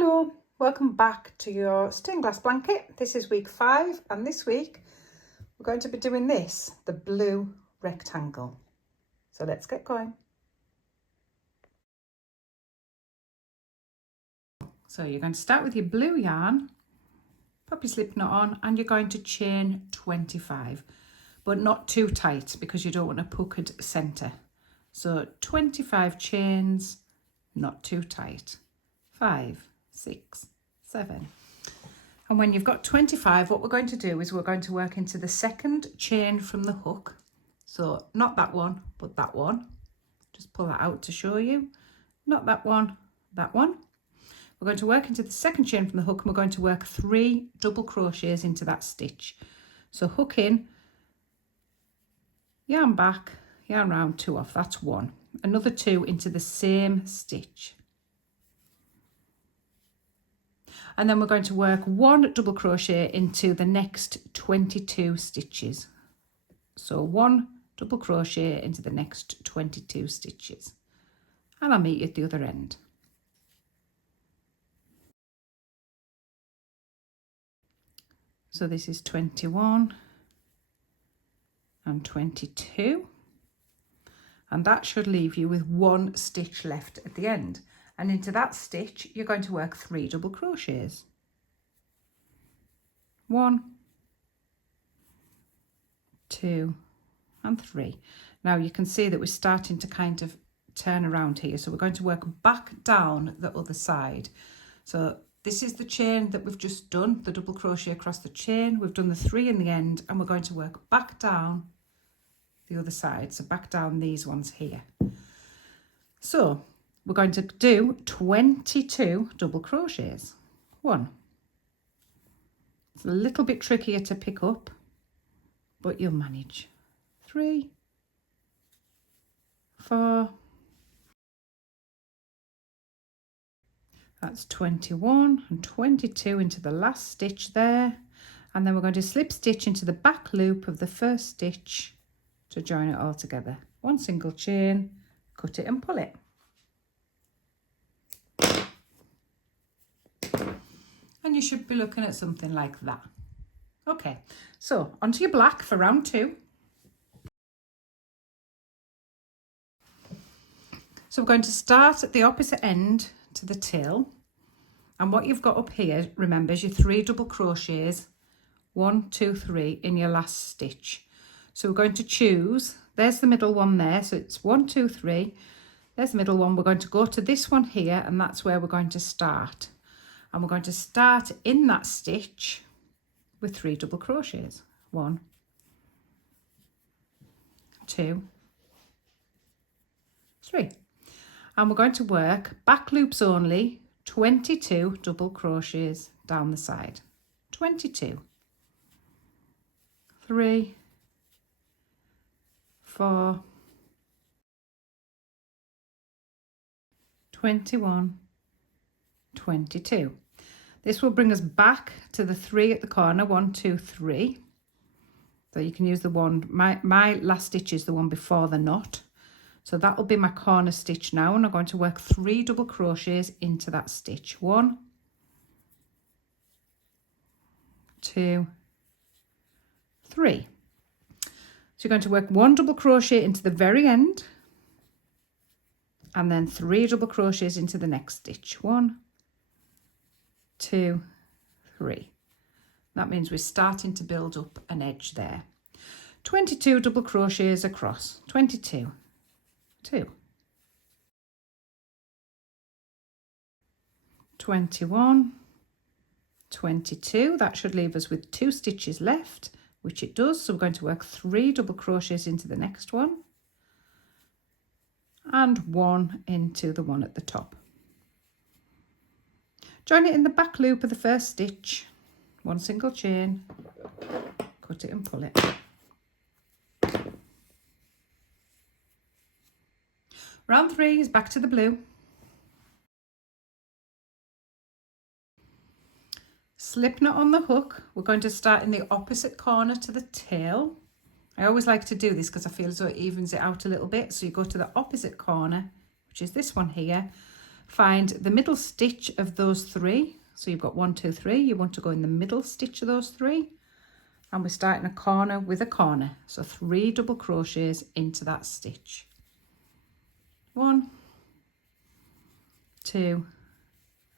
Hello, welcome back to your stained glass blanket. This is week 5 and this week we're going to be doing this, the blue rectangle. So let's get going. So you're going to start with your blue yarn, pop your slip knot on and you're going to chain 25, but not too tight because you don't want a puckered centre. So 25 chains, not too tight. 5, 6, 7. And when you've got 25, what we're going to do is we're going to work into the second chain from the hook. So not that one, but that one. Just pull that out to show you. Not that one, that one. We're going to work into the second chain from the hook and we're going to work 3 double crochets into that stitch. So hook in, yarn back, yarn round, 2 off, that's 1. Another 2 into the same stitch. And then we're going to work 1 double crochet into the next 22 stitches. So 1 double crochet into the next 22 stitches. And I'll meet you at the other end. So this is 21 and 22. And that should leave you with 1 stitch left at the end. And into that stitch, you're going to work 3 double crochets. 1, 2, and 3. Now you can see that we're starting to kind of turn around here. So we're going to work back down the other side. So this is the chain that we've just done, the double crochet across the chain. We've done the 3 in the end and we're going to work back down the other side. So back down these ones here. So we're going to do 22 double crochets. 1. It's a little bit trickier to pick up, but you'll manage. 3, 4. That's 21 and 22 into the last stitch there. And then we're going to slip stitch into the back loop of the first stitch to join it all together. 1 single chain, cut it and pull it. And you should be looking at something like that. Okay, so onto your black for round 2. So we're going to start at the opposite end to the tail. And what you've got up here, remember, is your 3 double crochets, 1, 2, 3 in your last stitch. So we're going to choose, there's the middle one there, so it's 1, 2, 3. There's the middle one. We're going to go to this one here and that's where we're going to start. And we're going to start in that stitch with 3 double crochets. 1, 2, 3. And we're going to work back loops only, 22 double crochets down the side. 22. 3, 4, 21, 22. This will bring us back to the 3 at the corner, 1, 2, 3. So you can use the one, my last stitch is the one before the knot. So that will be my corner stitch now, and I'm going to work 3 double crochets into that stitch. 1, 2, 3. So you're going to work 1 double crochet into the very end, and then 3 double crochets into the next stitch. 1, 2, 3. That means we're starting to build up an edge there. 22 double crochets across. 22, 2, 21, 22. That should leave us with 2 stitches left, which it does. So we're going to work 3 double crochets into the next one and 1 into the one at the top. Join it in the back loop of the first stitch, 1 single chain, cut it and pull it. Round 3 is back to the blue. Slip knot on the hook. We're going to start in the opposite corner to the tail. I always like to do this because I feel as though it evens it out a little bit. So you go to the opposite corner, which is this one here. find the middle stitch of those 3. So you've got 1, 2, 3. You want to go in the middle stitch of those 3. And we're starting a corner with a corner. So 3 double crochets into that stitch. 1, 2,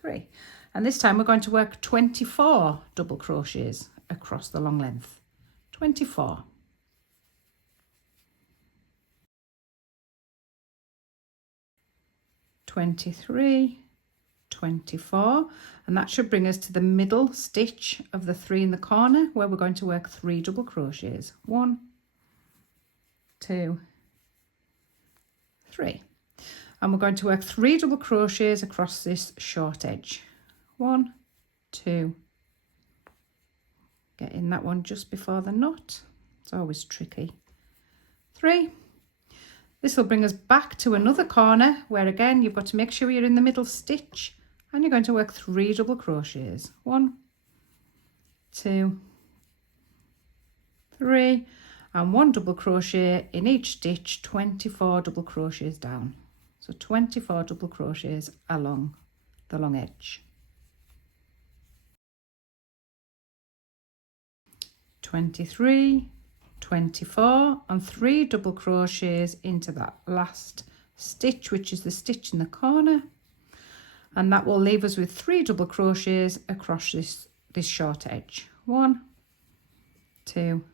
3. And this time we're going to work 24 double crochets across the long length. 24. 23, 24, and that should bring us to the middle stitch of the 3 in the corner, where we're going to work 3 double crochets. 1, 2, 3. And we're going to work 3 double crochets across this short edge. 1, 2, get in that one just before the knot. It's always tricky. 3. This will bring us back to another corner where again you've got to make sure you're in the middle stitch, and you're going to work 3 double crochets. 1, 2, 3, and 1 double crochet in each stitch, 24 double crochets down. So 24 double crochets along the long edge. 23, 24, and 3 double crochets into that last stitch, which is the stitch in the corner, and that will leave us with 3 double crochets across this short edge. 1, 2,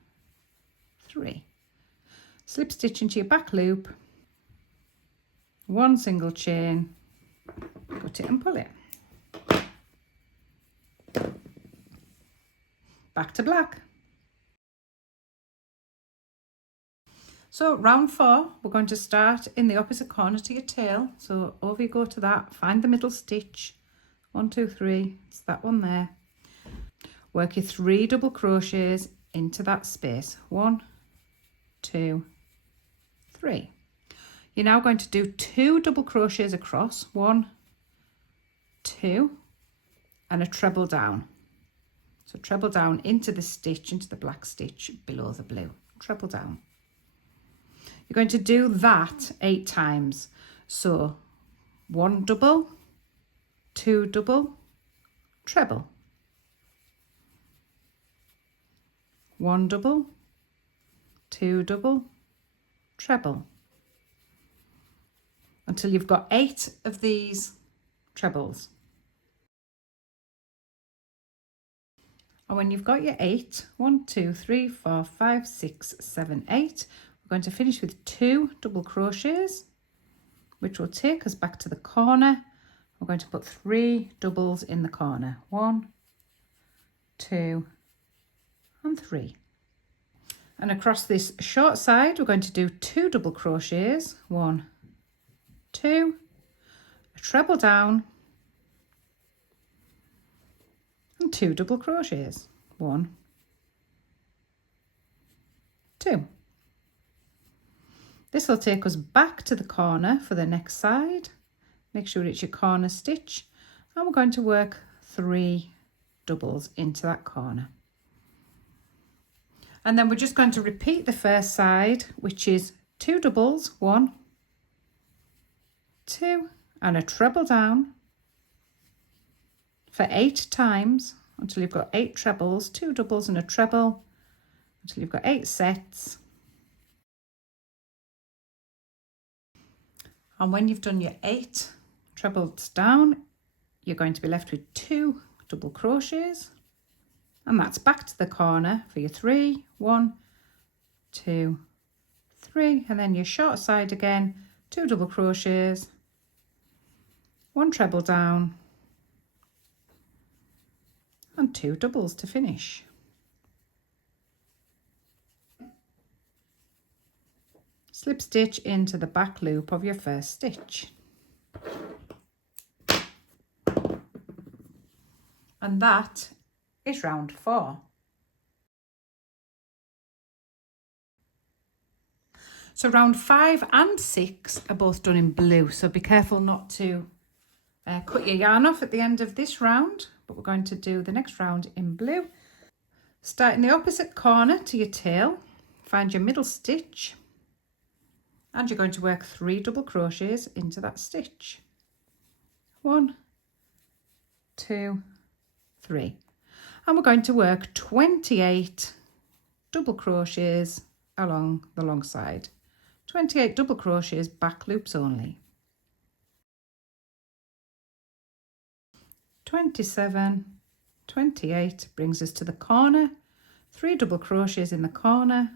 3. Slip stitch into your back loop, 1 single chain, cut it and pull it. Back to black. So round 4, we're going to start in the opposite corner to your tail. So over you go to that, find the middle stitch. 1, 2, 3, it's that one there. Work your 3 double crochets into that space. 1, 2, 3. You're now going to do 2 double crochets across. 1, 2, and a treble down. So treble down into the stitch, into the black stitch below the blue. Treble down. You're going to do that 8 times. So 1 double, 2 double, treble. 1 double, 2 double, treble. Until you've got 8 of these trebles. And when you've got your 8, 1, 2, 3, 4, 5, 6, 7, 8, we're going to finish with 2 double crochets, which will take us back to the corner. We're going to put 3 doubles in the corner. 1, 2, and 3. And across this short side, we're going to do 2 double crochets. 1, 2, a treble down, and 2 double crochets. 1, 2. This will take us back to the corner for the next side. Make sure it's your corner stitch, and we're going to work 3 doubles into that corner. And then we're just going to repeat the first side, which is 2 doubles, 1, 2, and a treble down for 8 times until you've got 8 trebles, 2 doubles and a treble, until you've got 8 sets. And when you've done your 8 trebles down, you're going to be left with 2 double crochets, and that's back to the corner for your 3, 1, 2, 3, and then your short side again, 2 double crochets, 1 treble down, and 2 doubles to finish. Slip stitch into the back loop of your first stitch. And that is round 4. So round 5 and 6 are both done in blue, so be careful not to cut your yarn off at the end of this round, but we're going to do the next round in blue. Start in the opposite corner to your tail, find your middle stitch, and you're going to work 3 double crochets into that stitch. 1, 2, 3. And we're going to work 28 double crochets along the long side. 28 double crochets, back loops only. 27, 28 brings us to the corner. 3 double crochets in the corner,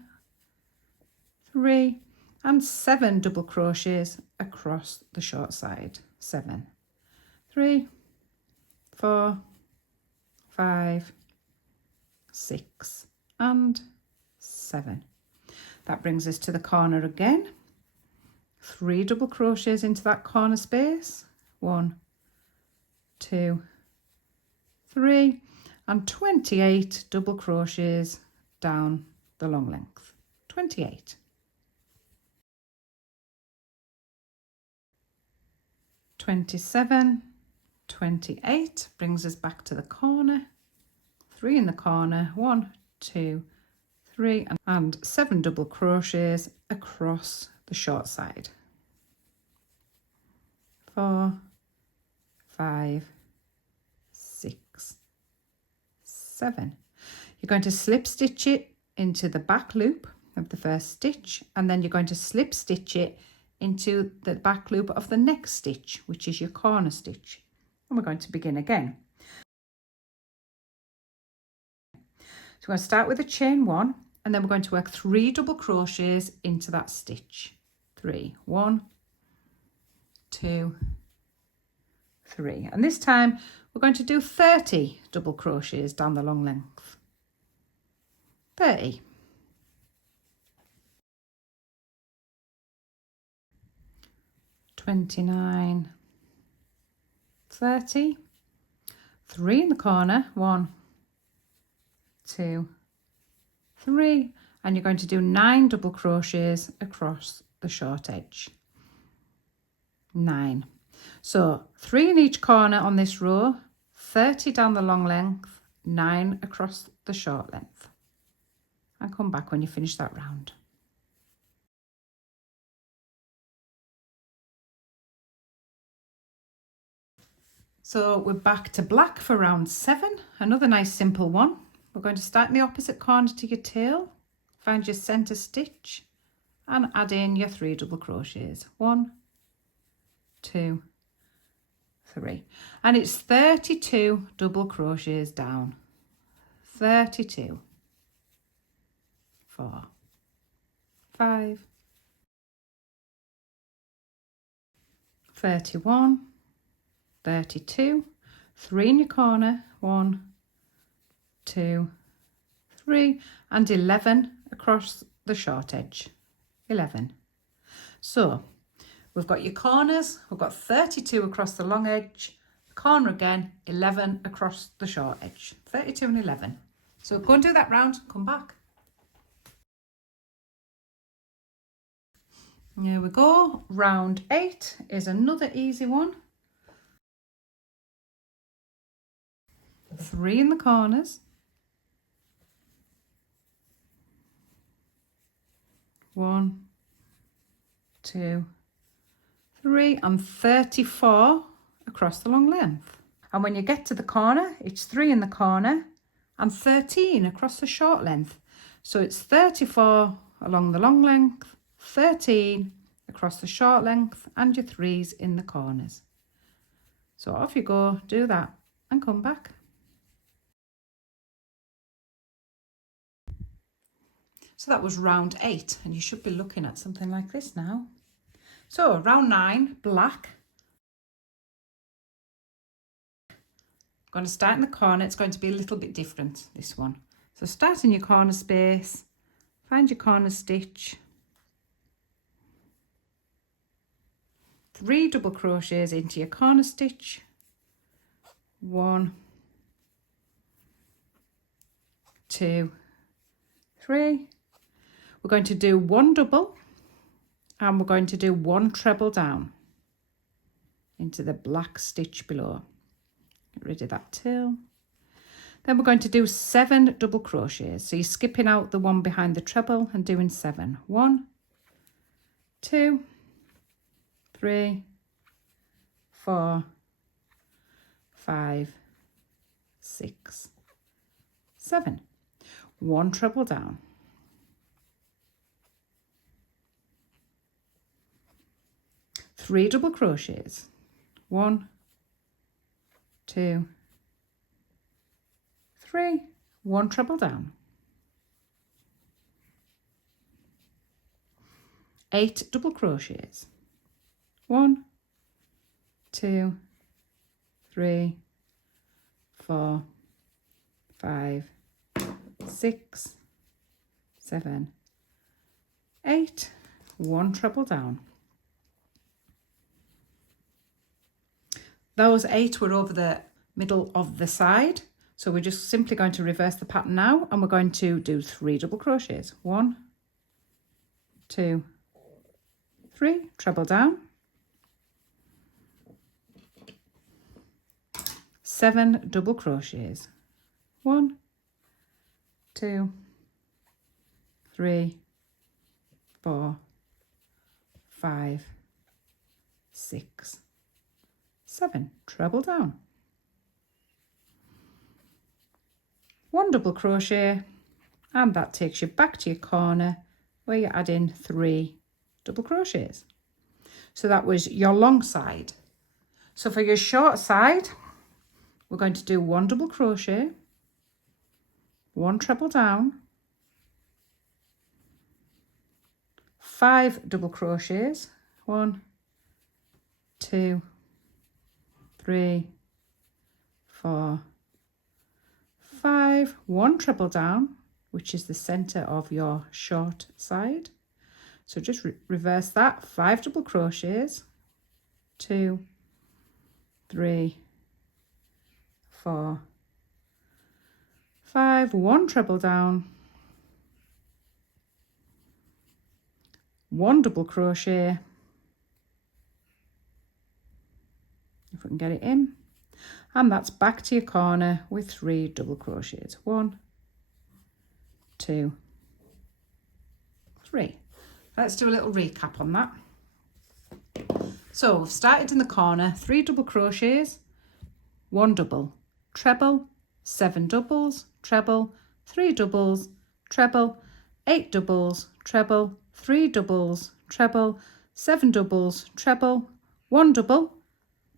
3, and 7 double crochets across the short side. 7, 3, 4, 5, 6, and 7. That brings us to the corner again. 3 double crochets into that corner space. 1, 2, 3, and 28 double crochets down the long length. 28. 27, 28 brings us back to the corner. 3 in the corner, 1, 2, 3, and 7 double crochets across the short side. 4, 5, 6, 7. You're going to slip stitch it into the back loop of the first stitch, and then you're going to slip stitch it into the back loop of the next stitch, which is your corner stitch. And we're going to begin again. So we're going to start with a chain 1, and then we're going to work 3 double crochets into that stitch. 3, 1, 2, 3. And this time we're going to do 30 double crochets down the long length. 30. 29, 30. 3 in the corner, 1, 2, 3, and you're going to do 9 double crochets across the short edge. 9. So 3 in each corner on this row, 30 down the long length, 9 across the short length. And come back when you finish that round. So we're back to black for round 7, another nice simple one. We're going to start in the opposite corner to your tail, find your center stitch and add in your 3 double crochets. 1, 2, 3. And it's 32 double crochets down. 32. 4, 5, 31, 32, 3 in your corner, 1, 2, 3, and 11 across the short edge. 11. So we've got your corners, we've got 32 across the long edge, corner again, 11 across the short edge. 32 and 11. So go and do that round, come back. There we go. Round 8 is another easy one. 3 in the corners. 1, 2, 3, and 34 across the long length. And when you get to the corner, it's 3 in the corner and 13 across the short length. So it's 34 along the long length, 13 across the short length, and your 3s in the corners. So off you go, do that and come back. So that was round 8, and you should be looking at something like this now. So round 9, black. I'm going to start in the corner. It's going to be a little bit different, this one. So start in your corner space, find your corner stitch, 3 double crochets into your corner stitch, 1, 2, 3. We're going to do 1 double and we're going to do 1 treble down into the black stitch below. Get rid of that tail. Then we're going to do 7 double crochets. So you're skipping out the one behind the treble and doing 7. 1, 2, 3, 4, 5, 6, 7. 1 treble down. 3 double crochets. 1, 2, 3. 1 treble down. 8 double crochets. 1, 2, 3, 4, 5, 6, 7, 8. 1 treble down. Those 8 were over the middle of the side, so we're just simply going to reverse the pattern now, and we're going to do 3 double crochets. 1, 2, 3, treble down. 7 double crochets. 1, 2, 3, 4, 5, 6, 7. Treble down. 1 double crochet, and that takes you back to your corner where you add in 3 double crochets. So that was your long side. So for your short side, we're going to do 1 double crochet, 1 treble down, 5 double crochets. 1, 2, 3, 4, 5. 1 treble down, which is the center of your short side. So just reverse that. 5 double crochets. 2, 3, 4, 5. 1 treble down. 1 double crochet. If we can get it in, and that's back to your corner with 3 double crochets. 1, 2, 3. Let's do a little recap on that. So we've started in the corner, 3 double crochets, 1 double, treble, 7 doubles, treble, 3 doubles, treble, 8 doubles, treble, 3 doubles, treble, 7 doubles, treble, 1 double,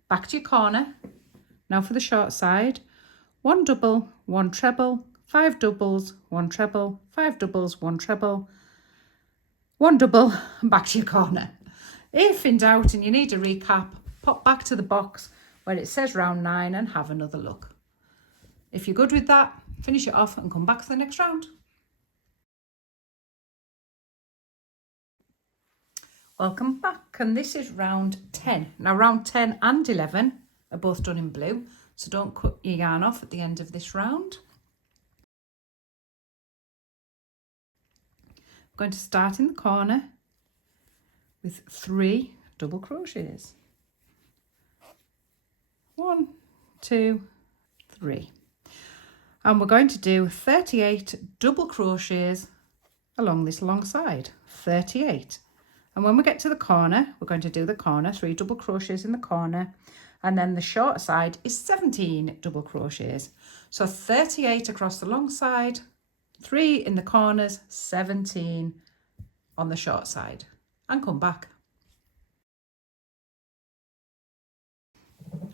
back to your corner. Now for the short side, 1 double, 1 treble, 5 doubles, 1 treble, 5 doubles, 1 treble, 1 double, and back to your corner. If in doubt and you need a recap, pop back to the box where it says round 9 and have another look. If you're good with that, finish it off and come back for the next round. Welcome back, and this is round 10. Now round 10 and 11 are both done in blue, so don't cut your yarn off at the end of this round. I'm going to start in the corner with 3 double crochets. 1, 2, 3. And we're going to do 38 double crochets along this long side. 38. And when we get to the corner, we're going to do the corner, 3 double crochets in the corner, and then the short side is 17 double crochets. So 38 across the long side, 3 in the corners, 17 on the short side, and come back.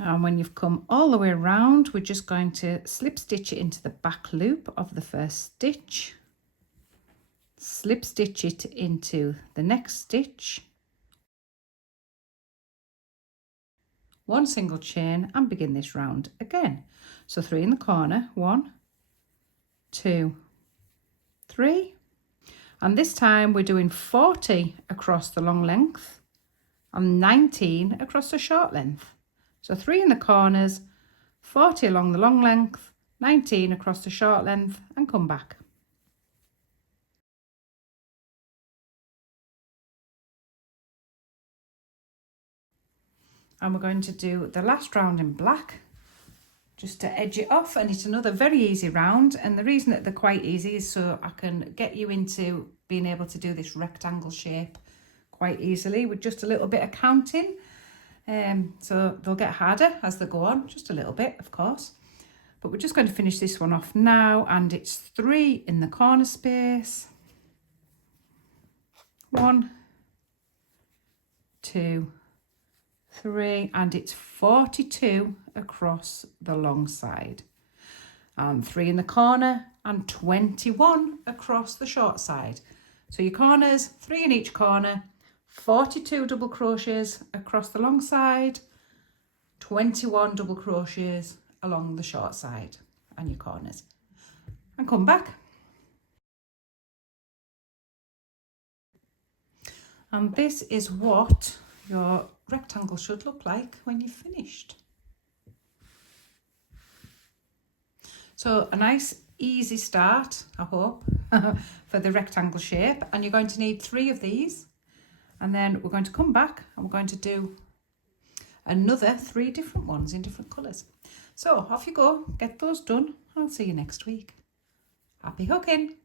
And when you've come all the way around, we're just going to slip stitch it into the back loop of the first stitch, slip stitch it into the next stitch, 1 single chain, and begin this round again. So 3 in the corner, 1, 2, 3, and this time we're doing 40 across the long length and 19 across the short length. So 3 in the corners, 40 along the long length, 19 across the short length, and come back. And we're going to do the last round in black just to edge it off, and it's another very easy round, and the reason that they're quite easy is so I can get you into being able to do this rectangle shape quite easily with just a little bit of counting. So they'll get harder as they go on, just a little bit, of course. But we're just going to finish this one off now, and it's 3 in the corner space. 1, 2, 3, and it's 42 across the long side. And 3 in the corner and 21 across the short side. So your corners, 3 in each corner, 42 double crochets across the long side, 21 double crochets along the short side and your corners. And come back. And this is what your rectangle should look like when you've finished. So a nice easy start, I hope, for the rectangle shape. And you're going to need 3 of these. And then we're going to come back and we're going to do another 3 different ones in different colours. So off you go, get those done. I'll see you next week. Happy hooking!